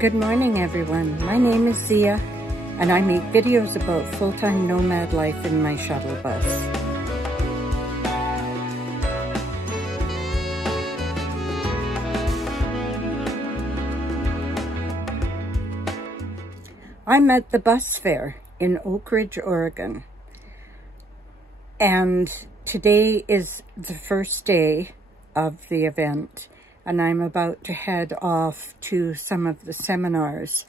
Good morning, everyone. My name is Zia, and I make videos about full-time nomad life in my shuttle bus. I'm at the bus fair in Oakridge, Oregon, and today is the first day of the event, and I'm about to head off to some of the seminars.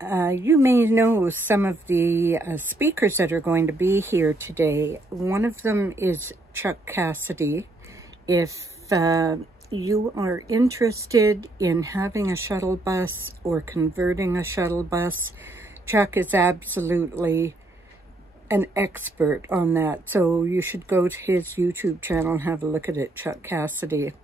You may know some of the speakers that are going to be here today. One of them is Chuck Cassidy. If you are interested in having a shuttle bus or converting a shuttle bus, Chuck is absolutely an expert on that. So you should go to his YouTube channel and have a look at it, Chuck Cassidy.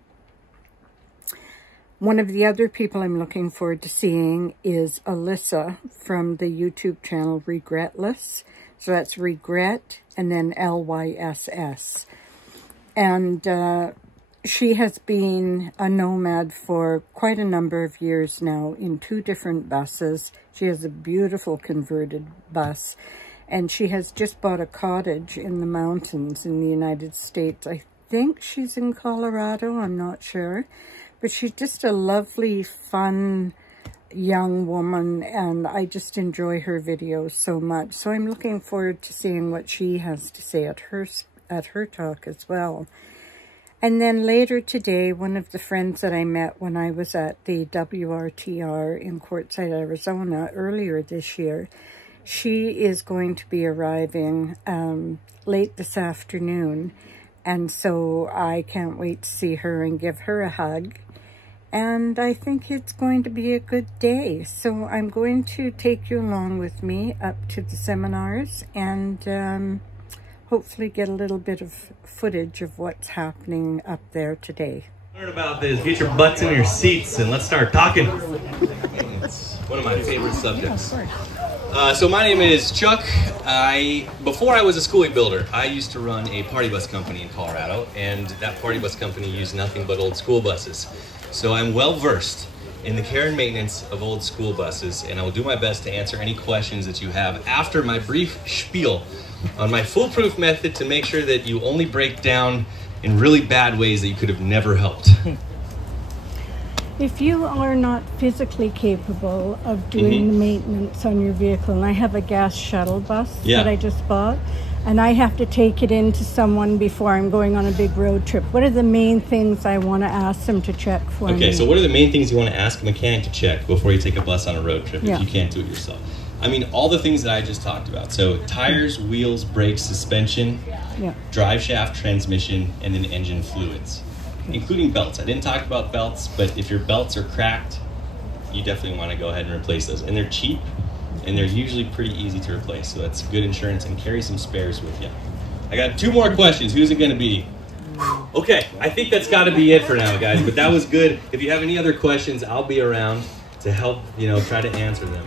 One of the other people I'm looking forward to seeing is Alyssa from the YouTube channel Regretless. So that's Regret and then LYSS. And she has been a nomad for quite a number of years now in 2 different buses. She has a beautiful converted bus. And she has just bought a cottage in the mountains in the United States. I think she's in Colorado, I'm not sure. But she's just a lovely, fun young woman, and I just enjoy her videos so much. So I'm looking forward to seeing what she has to say at her talk as well. And then later today, one of the friends that I met when I was at the WRTR in Quartzsite, Arizona earlier this year, she is going to be arriving late this afternoon. And so I can't wait to see her and give her a hug. And I think it's going to be a good day. So I'm going to take you along with me up to the seminars and hopefully get a little bit of footage of what's happening up there today. Learn about this. Get your butts in your seats and let's start talking. It's one of my favorite subjects. So my name is Chuck. Before I was a schoolie builder, I used to run a party bus company in Colorado, and that party bus company used nothing but old school buses. So I'm well versed in the care and maintenance of old school buses, and I will do my best to answer any questions that you have after my brief spiel on my foolproof method to make sure that you only break down in really bad ways that you could have never helped. If you are not physically capable of doing the maintenance on your vehicle, and I have a gas shuttle bus that I just bought, and I have to take it into someone before I'm going on a big road trip, what are the main things I want to ask them to check for me? Okay, so what are the main things you want to ask a mechanic to check before you take a bus on a road trip if you can't do it yourself? I mean, all the things that I just talked about. So tires, wheels, brakes, suspension, drive shaft, transmission, and then engine fluids. Including belts. I didn't talk about belts, but if your belts are cracked, you definitely want to go ahead and replace those. And they're cheap, and they're usually pretty easy to replace, so that's good insurance, and carry some spares with you. I got 2 more questions. Who's it going to be? Okay, I think that's got to be it for now, guys, but that was good. If you have any other questions, I'll be around to help, try to answer them.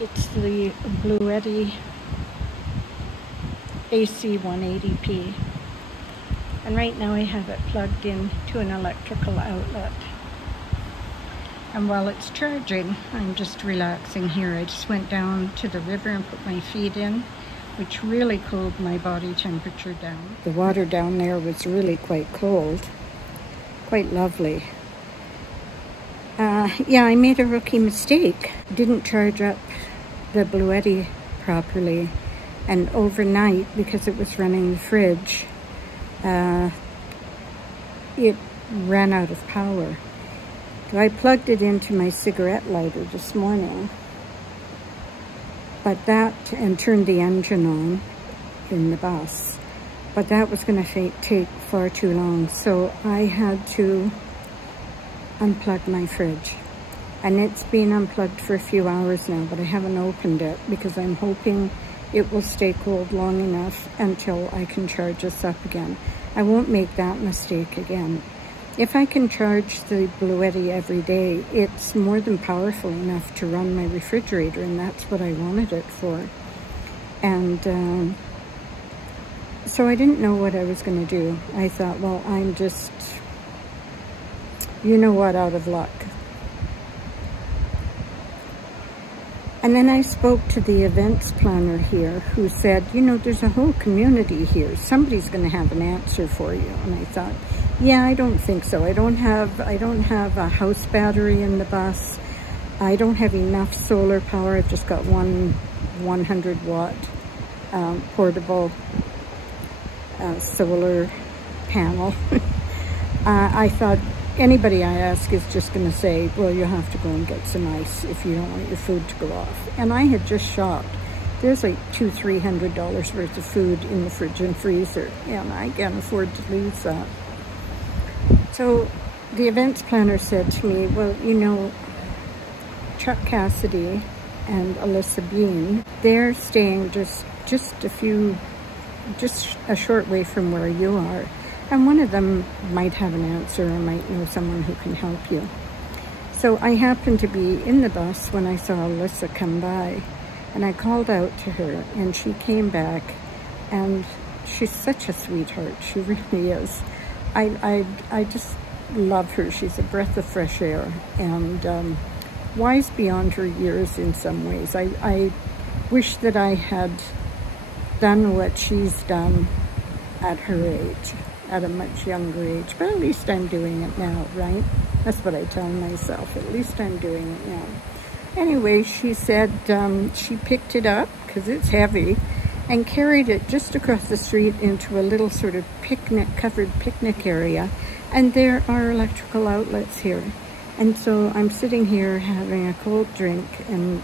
It's the Blue Eddy AC 180p, and right now I have it plugged in to an electrical outlet, and while it's charging I'm just relaxing here. I just went down to the river and put my feet in, which really cooled my body temperature down. The water down there was really quite cold, quite lovely. yeah, I made a rookie mistake. Didn't charge up the Bluetti properly. And overnight, because it was running the fridge, it ran out of power. So I plugged it into my cigarette lighter this morning, but that, and turned the engine on in the bus, but that was going to take far too long. So I had to unplug my fridge, and it's been unplugged for a few hours now, but I haven't opened it because I'm hoping it will stay cold long enough until I can charge this up again. I won't make that mistake again. If I can charge the Bluetti every day, it's more than powerful enough to run my refrigerator, and that's what I wanted it for. And so I didn't know what I was going to do. I thought, well, I'm just, you know what, out of luck. And then I spoke to the events planner here, who said, you know, there's a whole community here. Somebody's going to have an answer for you. And I thought, yeah, I don't think so. I don't have a house battery in the bus. I don't have enough solar power. I've just got one 100-watt portable solar panel. I thought anybody I ask is just going to say, well, you have to go and get some ice if you don't want your food to go off. And I had just shopped. There's like $200–300 worth of food in the fridge and freezer, and I can't afford to lose that. So the events planner said to me, well, you know, Chuck Cassidy and Alyssa Bean, they're staying just a short way from where you are. And one of them might have an answer or might know someone who can help you. So I happened to be in the bus when I saw Alyssa come by, and I called out to her, and she came back, and she's such a sweetheart. She really is. I just love her. She's a breath of fresh air, and wise beyond her years in some ways. I wish that I had done what she's done at her age, at a much younger age, but at least I'm doing it now, right? That's what I tell myself, at least I'm doing it now. Anyway, she said she picked it up, because it's heavy, and carried it just across the street into a little sort of covered picnic area, and there are electrical outlets here. And so I'm sitting here having a cold drink and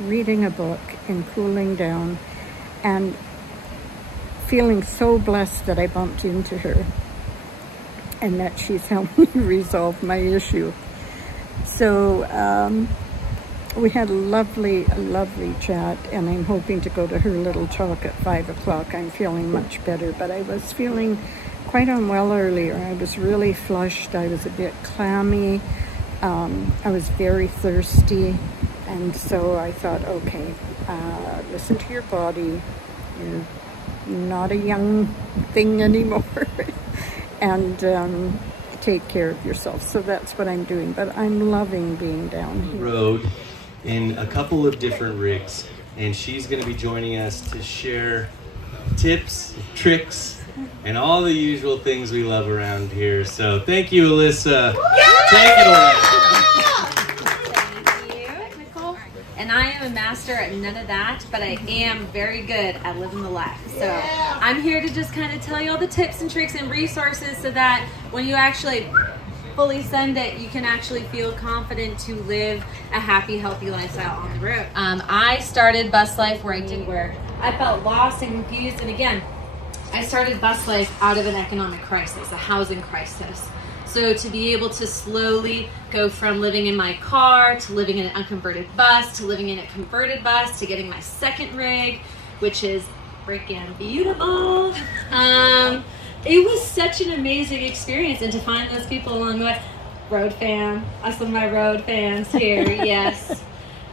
reading a book and cooling down, and feeling so blessed that I bumped into her and that she's helped me resolve my issue. So we had a lovely chat, and I'm hoping to go to her little talk at 5 o'clock. I'm feeling much better, but I was feeling quite unwell earlier. I was really flushed. I was a bit clammy. I was very thirsty, and so I thought, okay, listen to your body. You're not a young thing anymore, and take care of yourself. So that's what I'm doing, but I'm loving being down here. Road in a couple of different rigs, and she's going to be joining us to share tips, tricks, and all the usual things we love around here. So thank you, Alyssa. Yeah! Take it away. And I am a master at none of that, but I am very good at living the life. So I'm here to just kind of tell you all the tips and tricks and resources so that when you actually fully send it, you can actually feel confident to live a happy, healthy lifestyle on the road. I started bus life where I felt lost and confused. And again, I started bus life out of an economic crisis, a housing crisis. So to be able to slowly go from living in my car to living in an unconverted bus to living in a converted bus to getting my second rig, which is freaking beautiful. It was such an amazing experience, and to find those people along the way. Road fan, us of my road fans here, yes.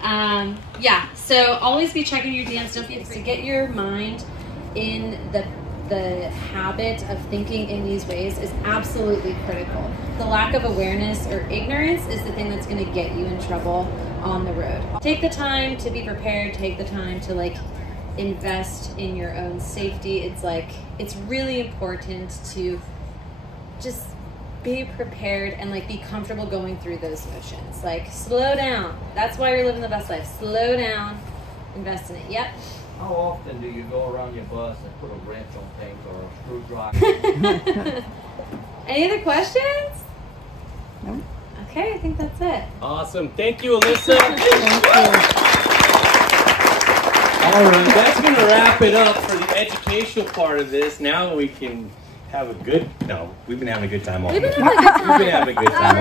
Yeah, so always be checking your DMs. Don't be afraid to get your mind in the habit of thinking in these ways is absolutely critical. The lack of awareness or ignorance is the thing that's going to get you in trouble on the road. Take the time to be prepared. Take the time to invest in your own safety. It's really important to just be prepared and like be comfortable going through those motions. Like slow down. That's why you're living the best life. Slow down, invest in it. Yep. How often do you go around your bus and put a wrench on things or a screwdriver? Any other questions? No. Okay, I think that's it. Awesome. Thank you, Alyssa. Thank you. All right, that's going to wrap it up for the educational part of this. Now we can have a good, no, we've been having a good time all day. We've been having a good time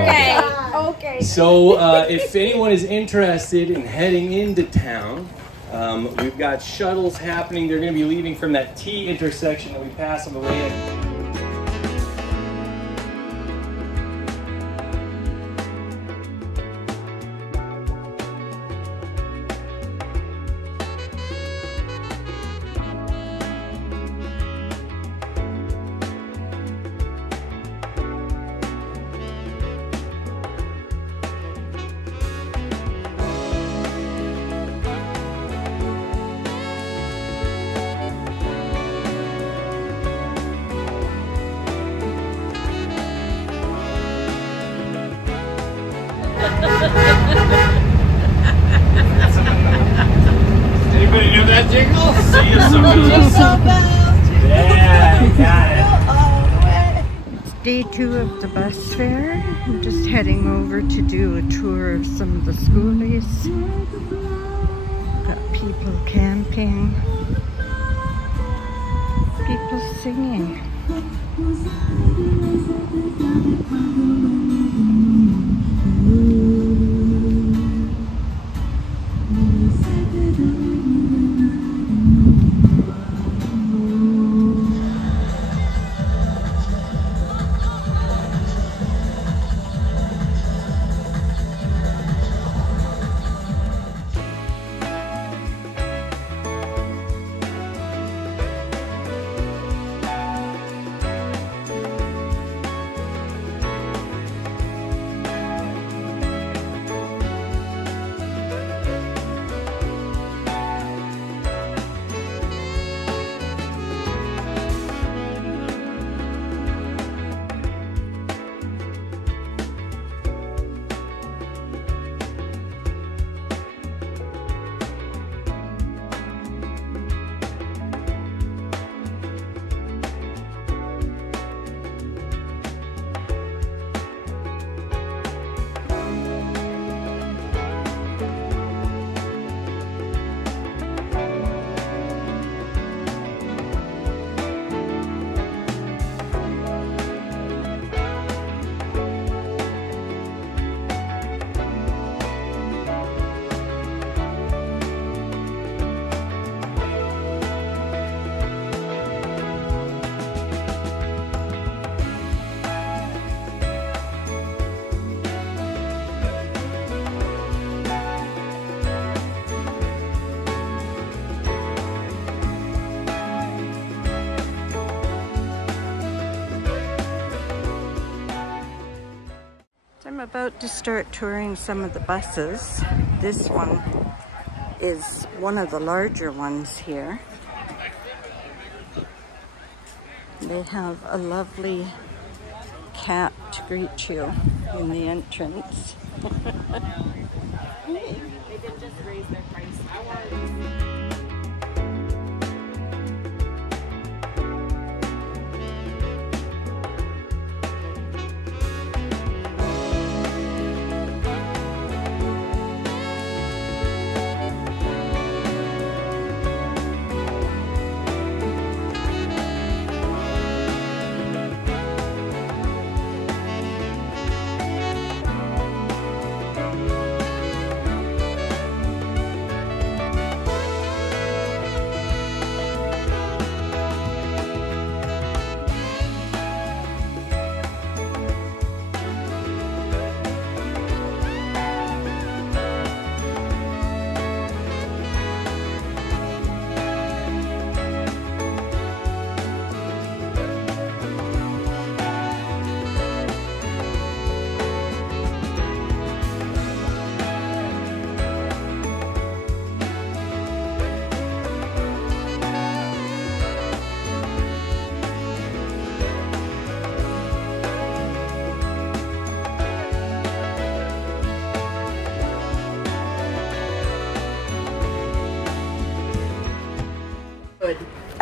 all day. Okay. So if anyone is interested in heading into town, we've got shuttles happening. They're going to be leaving from that T intersection that we pass on the way in. Anybody know that jingle? See you soon. Yeah, you got it. It's day 2 of the bus fair. I'm just heading over to do a tour of some of the skoolies. Got people camping. People singing. I'm about to start touring some of the buses. This one is one of the larger ones here. They have a lovely cat to greet you in the entrance. They did just raise their price.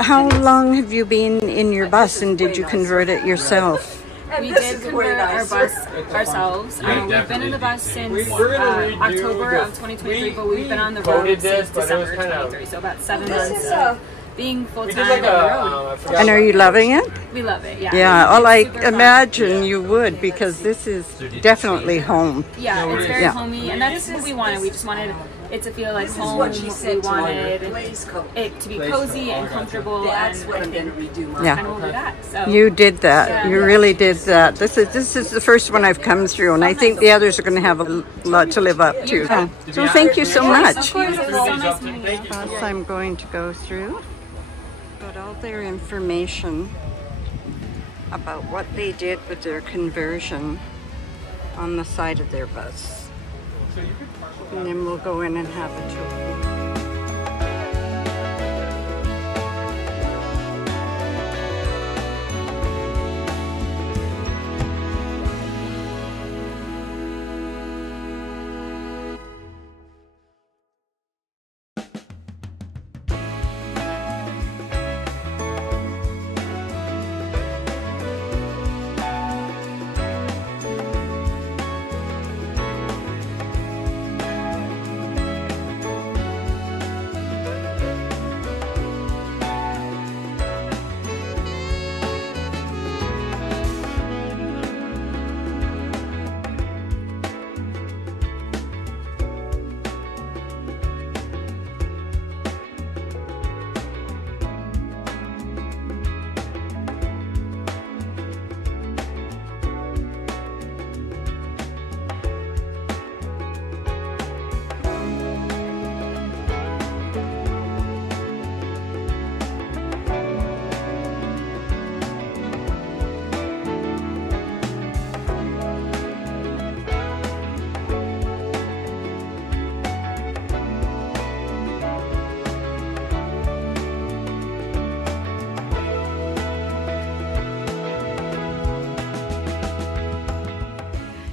how long have you been in your bus, and did you convert it yourself? We did convert our bus ourselves. We've been in the bus since October of 2023, but we've been on the road since December 23, so about 7 months of being full-time on the road. And are you loving it? We love it, yeah. Yeah, well, I imagine you would, because this is definitely home. Yeah, it's very homey, and that's what we wanted. We just wanted it to feel like home. We wanted it to be cozy and comfortable, and kind of over that. So you did that. You really did that. This is the first one I've come through, and I think the others are going to have a lot to live up to. So thank you so much. Of course, it was so nice meeting you. Bus I'm going to go through. Got all their information about what they did with their conversion on the side of their bus. And then we'll go in and have a tour.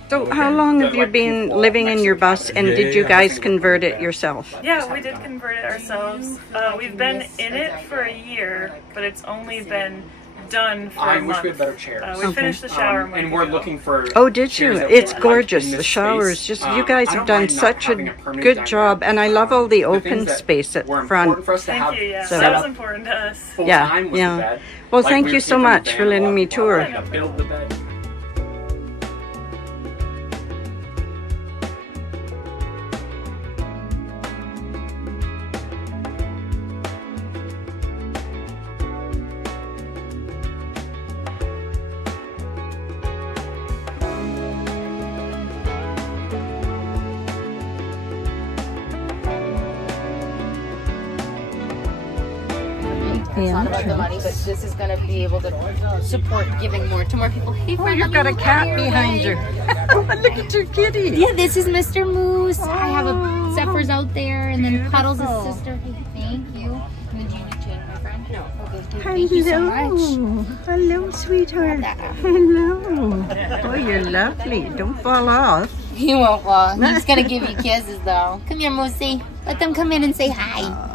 So how long have you been living in your bus, and did you guys convert it yourself? Yeah, we did convert it ourselves. We've been in it for a year, but it's only been done for a month. I wish we had better chairs. We finished the shower a month and we're ago. looking for. Oh, did you? It's gorgeous. The shower is just. You guys have done such a good job, and I love all the open space at front. Thank you. Yeah, So, that was important to us. Yeah. Well, thank you so much for letting me tour. Build the bed. It's not about the money, but this is going to be able to support giving more to more people. Hey, Oh, you've got a cat behind you. Look at your kitty. Yeah, this is Mr. Moose. I have a Zephyr's out there, and then Puddle's his sister. Hey, thank you. And then do you need change, my friend? No. Okay, thank you so much. Hello, sweetheart. Hello. Oh, you're lovely. Don't fall off. He won't fall. He's going to give you kisses, though. Come here, Moosey. Let them come in and say hi.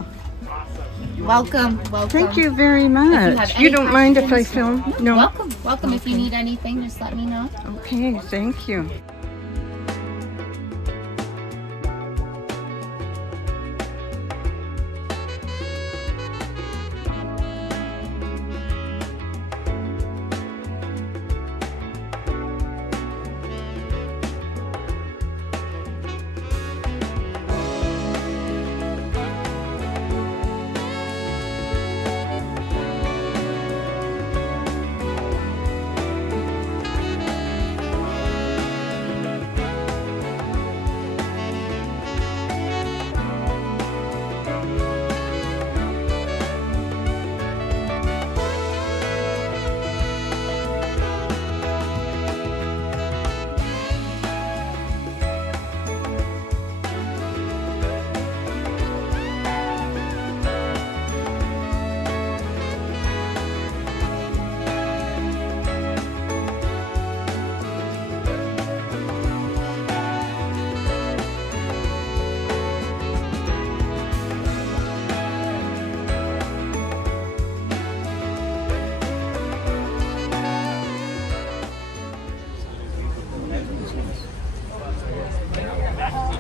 Welcome. Thank you very much. You don't mind if I film? No. Welcome. Okay. If you need anything, just let me know. Okay, thank you.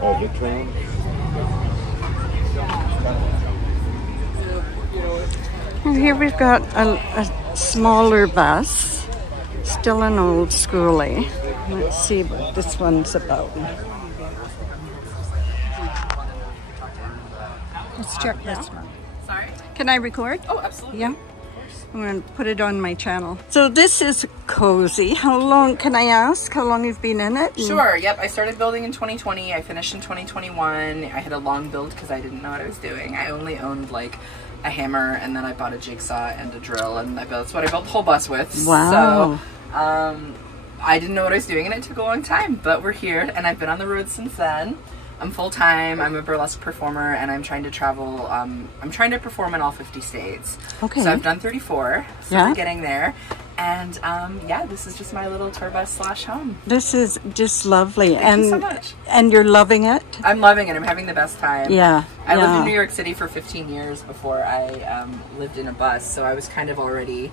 Oh, the tram? And here we've got a smaller bus, still an old schoolie. Let's see what this one's about. Let's check this one. Sorry? Can I record? Oh, absolutely. Yeah. I'm going to put it on my channel. So this is cozy. How long, can I ask, how long you've been in it? Sure, yep. I started building in 2020. I finished in 2021. I had a long build because I didn't know what I was doing. I only owned like a hammer, and then I bought a jigsaw and a drill, and that's what I built the whole bus with. Wow. So, I didn't know what I was doing, and it took a long time, but we're here, and I've been on the road since then. I'm full-time, I'm a burlesque performer, and I'm trying to travel, I'm trying to perform in all 50 states. Okay. So I've done 34, so yeah. we're getting there. And yeah, this is just my little tour bus / home. This is just lovely. Thank you so much. And you're loving it? I'm loving it, I'm having the best time. Yeah. I lived in New York City for 15 years before I lived in a bus, so I was kind of already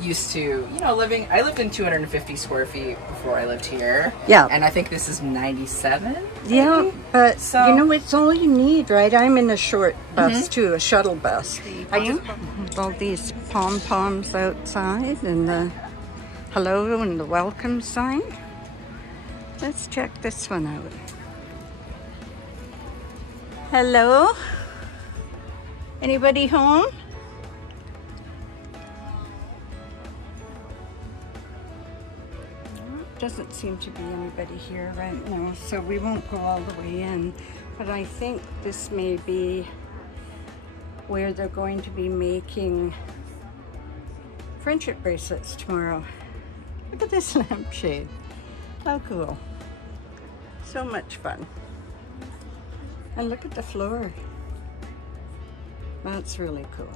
used to, you know, I lived in 250 square feet before I lived here. Yeah. And I think this is 97. Yeah, maybe? but so, you know, it's all you need, right? I'm in a short bus too, a shuttle bus. All these pom-poms outside and the hello and the welcome sign. Let's check this one out. Hello? Anybody home? Doesn't seem to be anybody here right now, so we won't go all the way in, but I think this may be where they're going to be making friendship bracelets tomorrow. Look at this lampshade. How cool. So much fun. And look at the floor. That's really cool.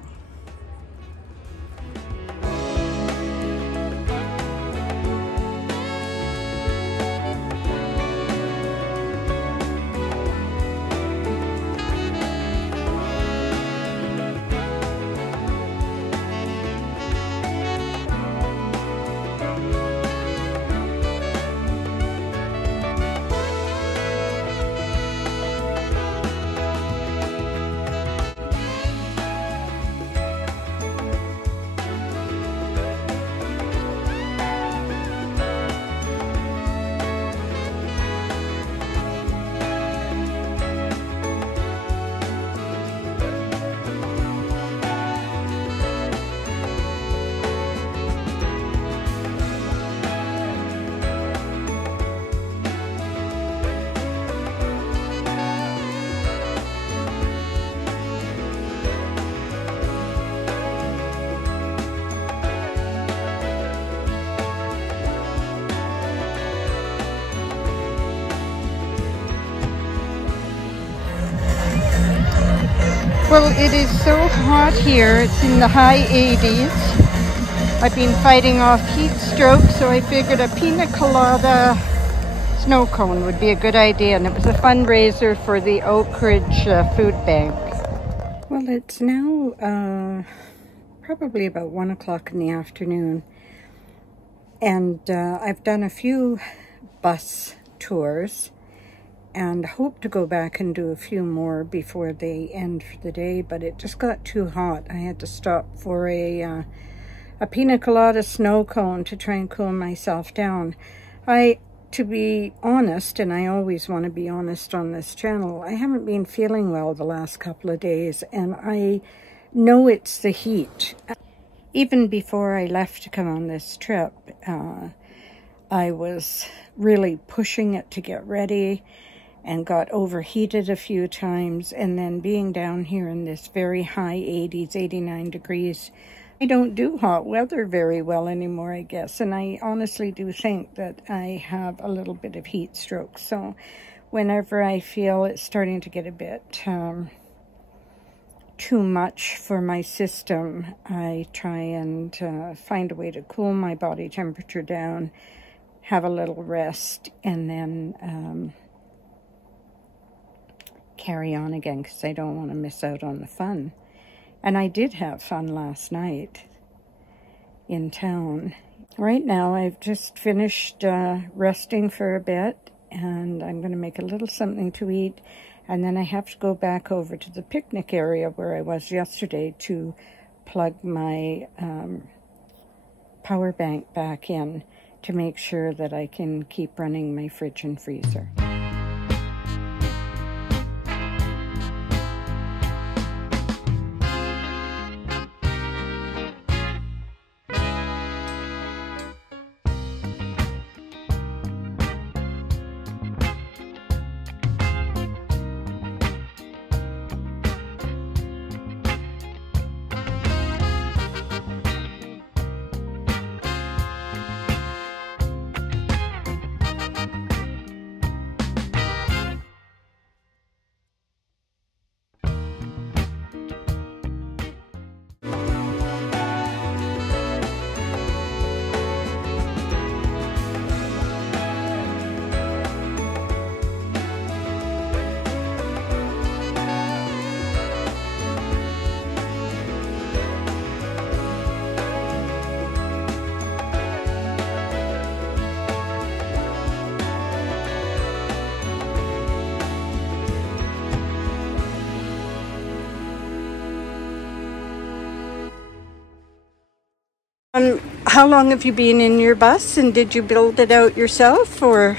Well, it is so hot here. It's in the high 80s. I've been fighting off heat stroke, so I figured a pina colada snow cone would be a good idea. And it was a fundraiser for the Oakridge food bank. Well, it's now probably about 1 o'clock in the afternoon. And I've done a few bus tours. And hope to go back and do a few more before they end for the day, but it just got too hot. I had to stop for a pina colada snow cone to try and cool myself down. To be honest, and I always want to be honest on this channel, I haven't been feeling well the last couple of days, and I know it's the heat. Even before I left to come on this trip, I was really pushing it to get ready, and got overheated a few times, and then being down here in this very high 80s, 89 degrees, I don't do hot weather very well anymore, I guess, and I honestly do think that I have a little bit of heat stroke. So whenever I feel it's starting to get a bit too much for my system, I try and find a way to cool my body temperature down, have a little rest, and then carry on again, because I don't want to miss out on the fun. And I did have fun last night in town. Right now I've just finished resting for a bit, and I'm going to make a little something to eat, and then I have to go back over to the picnic area where I was yesterday to plug my power bank back in to make sure that I can keep running my fridge and freezer. How long have you been in your bus, and did you build it out yourself, or?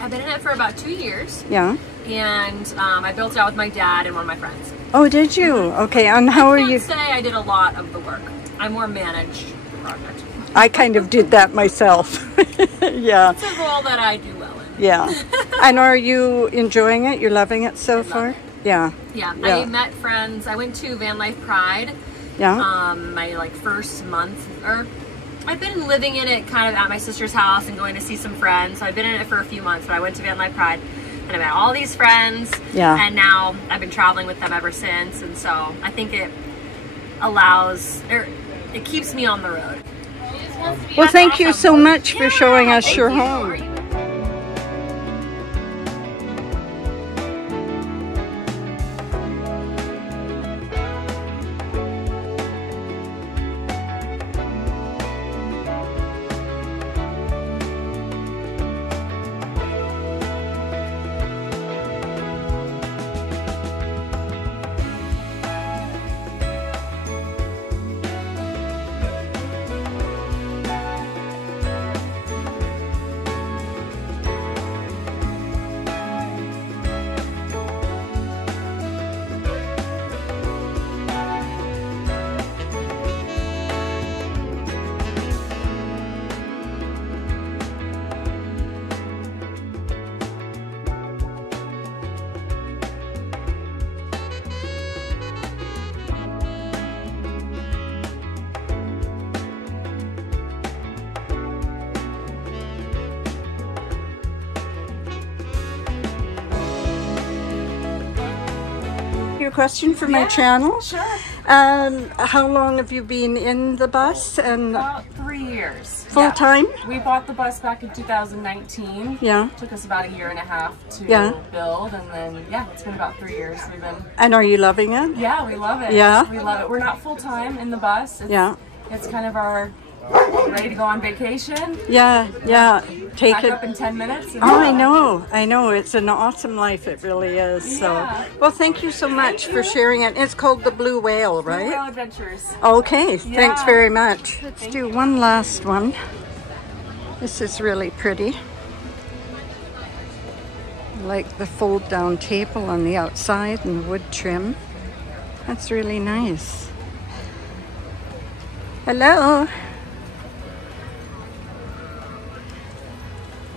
I've been in it for about 2 years. Yeah. And I built it out with my dad and one of my friends. Oh, did you? Okay, and how are you? I can't say I did a lot of the work. I more managed the project. I kind of did that myself. Yeah. It's a role that I do well in. Yeah. And are you enjoying it? You're loving it so far? Yeah. Yeah. I met friends. I went to Van Life Pride. Yeah. My first month, or I've been living in it kind of at my sister's house and going to see some friends. So I've been in it for a few months, but I went to Van Life Pride and I met all these friends. Yeah. And now I've been traveling with them ever since. And so I think it allows, or it keeps me on the road. Well, thank you so much for showing us your home. Question for my channel. Sure. How long have you been in the bus? And about 3 years. Full time? We bought the bus back in 2019. Yeah. Took us about 1.5 years to build, and then it's been about 3 years we've been. And are you loving it? Yeah, we love it. Yeah. We love it. We're not full time in the bus. It's kind of our ready to go on vacation. Yeah. Take Back it up in 10 minutes. Oh, I know. It's an awesome life. It really is. So, well, thank you so much for sharing it. It's called the Blue Whale, right? Blue Whale Adventures. Okay. Thanks very much. Let's do one last one. This is really pretty. I like the fold-down table on the outside and wood trim. That's really nice. Hello.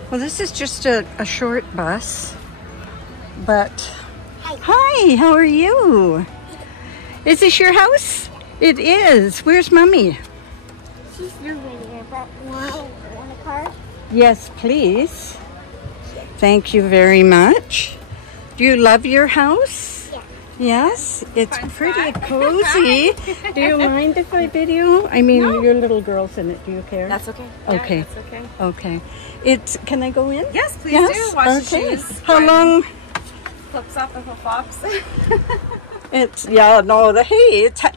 Well, this is just a short bus, but hi, how are you? Is this your house? It is. Where's Mommy? She's over there, but want a card? Yes, please. Thank you very much. Do you love your house? Yeah. Yes, it's pretty cozy. Do you mind if I video? I mean, your little girl's in it. Do you care? That's okay. Okay. Yeah, that's okay. Okay. Can I go in? Yes, please do. Wash the shoes. How long? Flips off the flip-flops.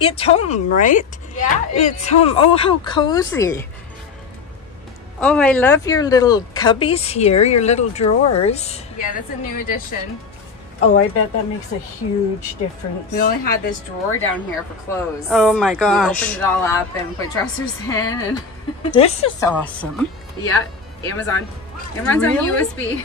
It's home, right? Yeah. It's home. Oh, how cozy. Oh, I love your little cubbies here, your little drawers. Yeah, that's a new addition. Oh, I bet that makes a huge difference. We only had this drawer down here for clothes. Oh my gosh. We opened it all up and put dressers in. And this is awesome. Yeah, Amazon. It runs on USB.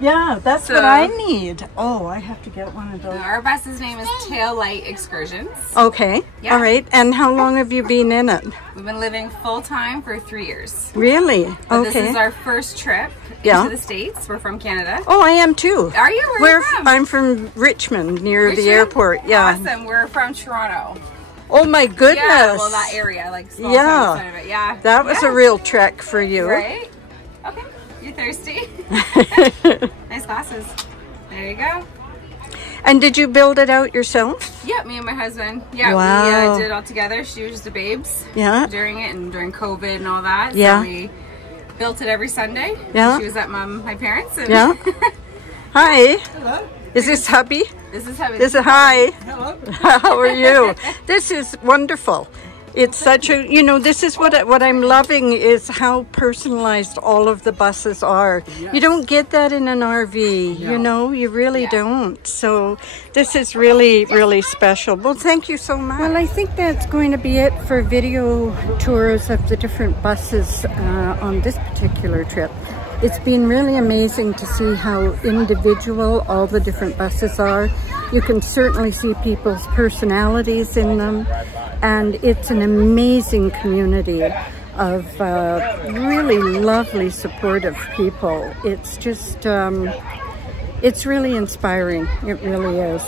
Yeah, that's what I need. Oh, I have to get one of those. Our bus's name is Tail Light Excursions. Okay, all right. And how long have you been in it? We've been living full-time for 3 years. Really? But okay. This is our first trip into the States. We're from Canada. Oh, I am too. Are you? Where are you from? I'm from Richmond, near the airport. Yeah. Awesome. We're from Toronto. Oh my goodness. Yeah, well, that area, like small town side of it. Yeah. That was a real trek for you. Right? Okay. You thirsty? Nice glasses. There you go. And did you build it out yourself? Yeah, me and my husband. Yeah, wow. We did it all together. She was just a babes during it and during COVID and all that. Yeah. So we built it every Sunday. Yeah. She was at my parents. And yeah. Hi. Hello. Is this hubby? This is hubby. This is hi. Hello. How are you? This is wonderful. It's such a, you know, this is what I'm loving is how personalized all of the buses are. Yes. You don't get that in an RV, you know, you really don't. So this is really, really special. Well, thank you so much. Well, I think that's going to be it for video tours of the different buses on this particular trip. It's been really amazing to see how individual all the different buses are. You can certainly see people's personalities in them. And it's an amazing community of really lovely, supportive people. It's just, it's really inspiring. It really is.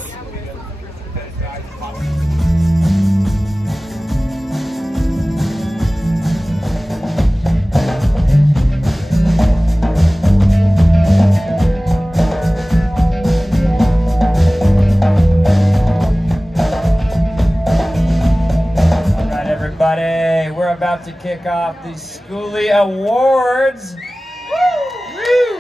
We're about to kick off the Skoolie Awards. Woo!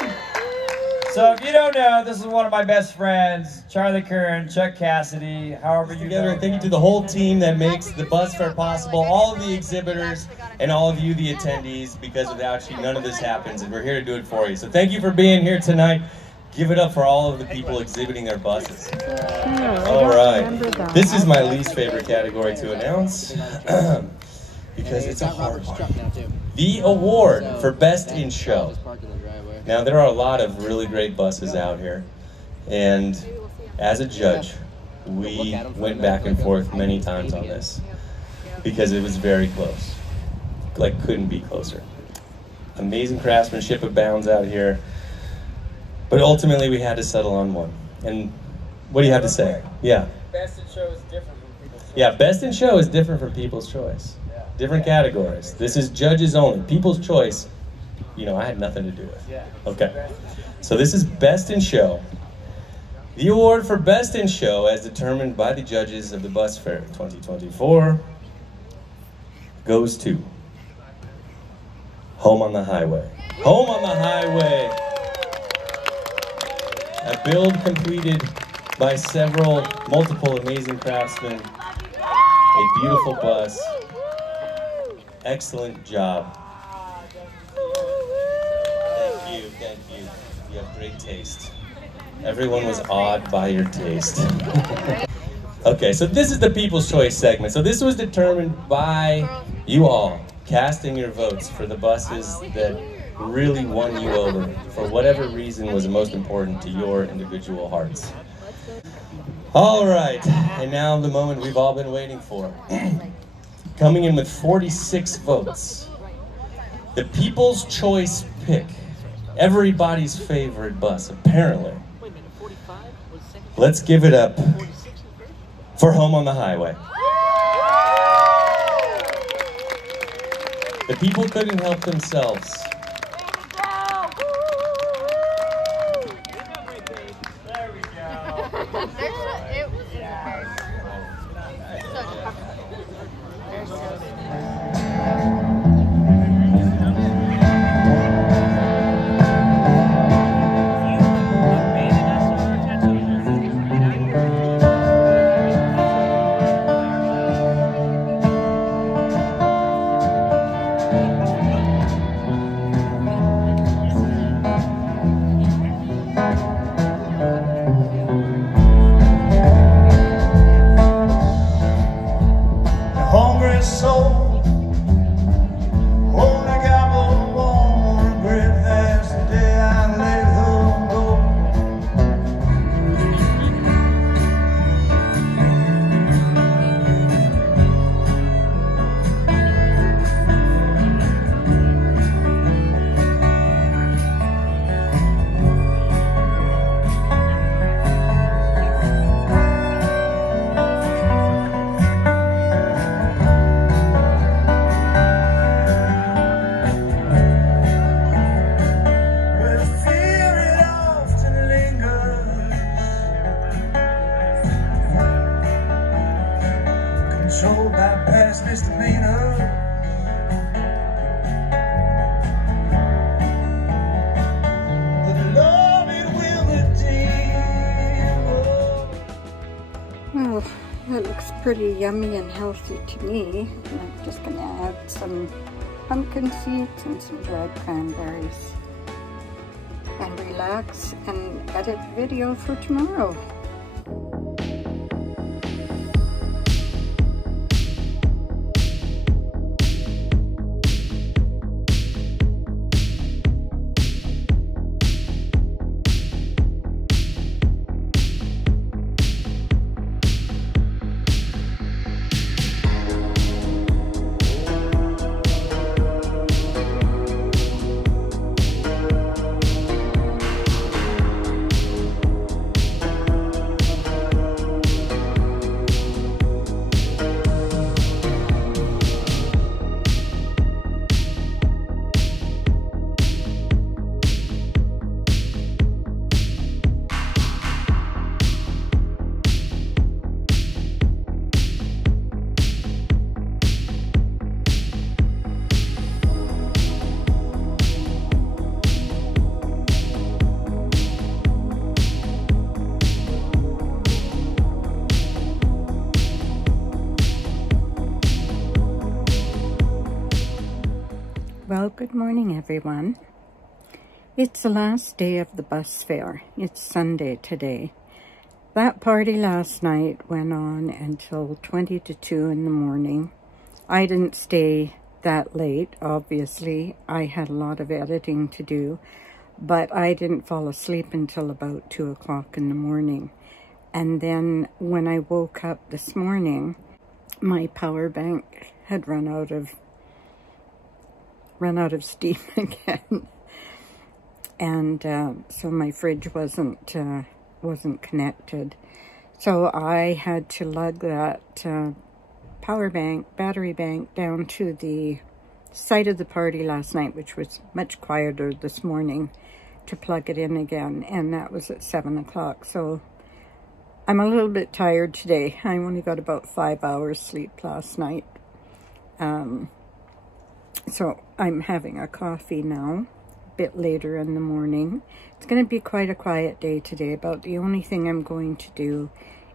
So if you don't know, this is one of my best friends, Charlie Kern, Chuck Cassidy, however you together. And thank you to the whole team that makes the bus fair possible, all of the exhibitors, and all of you, the attendees, because without you, none of this happens, and we're here to do it for you. So thank you for being here tonight. Give it up for all of the people exhibiting their buses. All right. This is my least favorite category to announce. Because it's a hard one. The award for Best in Show. Now, there are a lot of really great buses out here. And as a judge, we went back and forth many times on this. Because it was very close. Like, couldn't be closer. Amazing craftsmanship abounds out here. But ultimately, we had to settle on one. And what do you have to say? Yeah. Best in Show is different from People's Choice. Yeah, Best in Show is different from People's Choice. Different categories. This is judges only. People's Choice, you know, I had nothing to do with. Okay. So this is Best in Show. The award for Best in Show, as determined by the judges of the Bus Fair 2024, goes to Home on the Highway. Home on the Highway. A build completed by multiple amazing craftsmen. A beautiful bus. Excellent job. Thank you, thank you. You have great taste. Everyone was awed by your taste. Okay, so this is the People's Choice segment. So this was determined by you all, casting your votes for the buses that really won you over for whatever reason was the most important to your individual hearts. All right, and now the moment we've all been waiting for. Coming in with 46 votes, the People's Choice pick, everybody's favorite bus, apparently. Let's give it up for Home on the Highway. The people couldn't help themselves. There we go. life's misdemeanor. But love it will redeem. Well, that looks pretty yummy and healthy to me. I'm just gonna add some pumpkin seeds and some dried cranberries. And relax and edit video for tomorrow. Well, good morning, everyone. It's the last day of the bus fair. It's Sunday today. That party last night went on until 20 to 2 in the morning. I didn't stay that late, obviously. I had a lot of editing to do, but I didn't fall asleep until about 2 o'clock in the morning. And then when I woke up this morning, my power bank had run out of steam again, and so my fridge wasn't connected, so I had to lug that battery bank down to the site of the party last night, which was much quieter this morning, to plug it in again, and that was at 7 o'clock. So I'm a little bit tired today. I only got about 5 hours sleep last night. So I'm having a coffee now, a bit later in the morning. It's going to be quite a quiet day today. About the only thing I'm going to do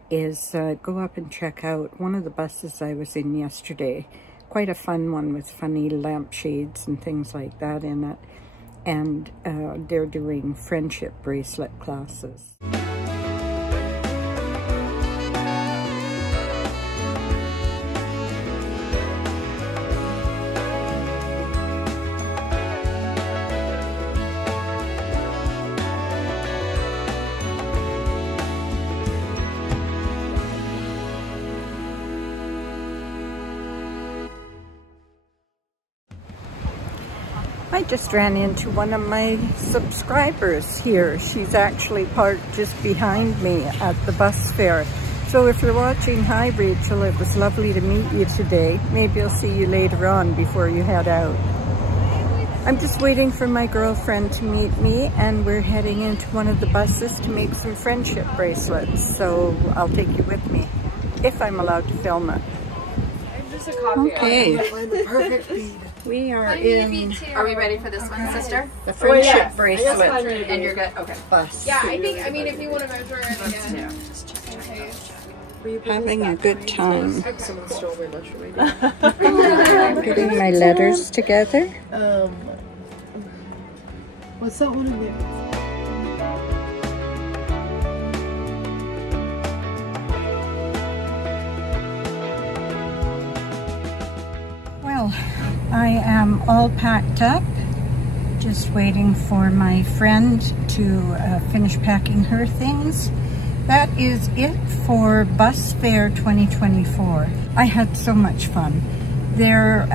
is go up and check out one of the buses I was in yesterday. Quite a fun one with funny lampshades and things like that in it. And they're doing friendship bracelet classes. I just ran into one of my subscribers here. She's actually parked just behind me at the bus fair. So if you're watching, hi Rachel, it was lovely to meet you today. Maybe I'll see you later on before you head out. I'm just waiting for my girlfriend to meet me, and we're heading into one of the buses to make some friendship bracelets. So I'll take you with me, if I'm allowed to film it. Okay. Perfect bead. We are in. Are we ready for this one, sister? The friendship bracelet. And you're good? Okay. Bus. Yeah, I think, if you want to measure it again. Having a good time. Getting my letters together. What's that one again? Well, I am all packed up, just waiting for my friend to finish packing her things. That is it for Bus Fair 2024. I had so much fun. There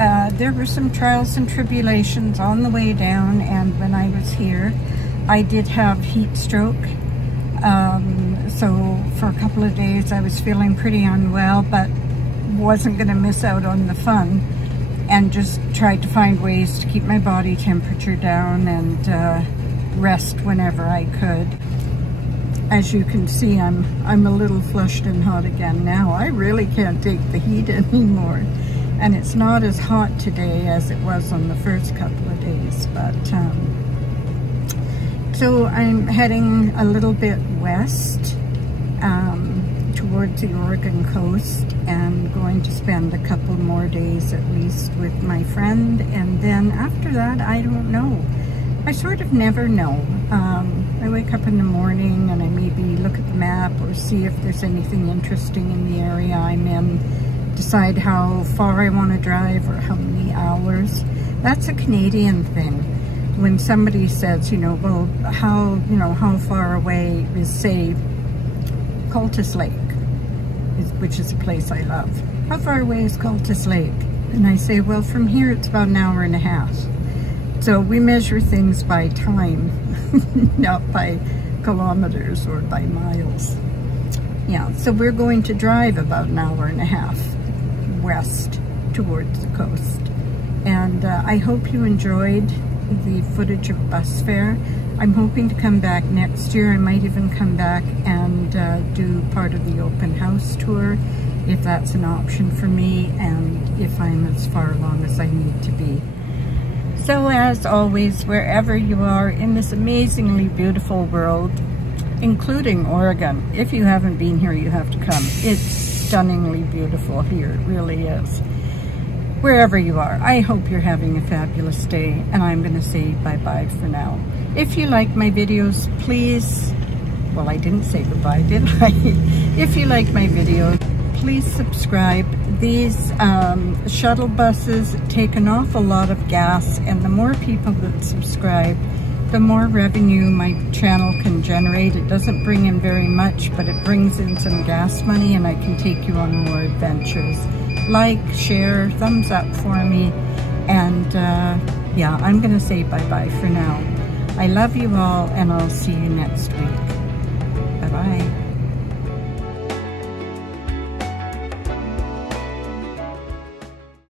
were some trials and tribulations on the way down, and when I was here, I did have heat stroke. So for a couple of days I was feeling pretty unwell, but wasn't going to miss out on the fun, and just tried to find ways to keep my body temperature down and rest whenever I could. As you can see, I'm a little flushed and hot again now. I really can't take the heat anymore. And it's not as hot today as it was on the first couple of days, but so I'm heading a little bit west towards the Oregon coast and going to spend a couple more days at least with my friend, and then after that I don't know. I sort of never know. I wake up in the morning and I maybe look at the map or see if there's anything interesting in the area I'm in, decide how far I want to drive or how many hours. That's a Canadian thing. When somebody says, you know, well, how far away is, say, Cultus Lake, which is a place I love. How far away is Cultus Lake? And I say, well, from here it's about an hour and a half. So we measure things by time, not by kilometers or by miles. Yeah, so we're going to drive about an hour and a half west towards the coast. And I hope you enjoyed the footage of bus fare. I'm hoping to come back next year. I might even come back and do part of the open house tour, if that's an option for me and if I'm as far along as I need to be. So as always, wherever you are in this amazingly beautiful world, including Oregon, if you haven't been here, you have to come. It's stunningly beautiful here, it really is. Wherever you are, I hope you're having a fabulous day, and I'm going to say bye-bye for now. If you like my videos, please, well, I didn't say goodbye, did I? If you like my videos, please subscribe. These shuttle buses take an awful lot of gas, and the more people that subscribe, the more revenue my channel can generate. It doesn't bring in very much, but it brings in some gas money, and I can take you on more adventures. Like, share, thumbs up for me, and yeah, I'm gonna say bye-bye for now. I love you all, and I'll see you next week. Bye-bye.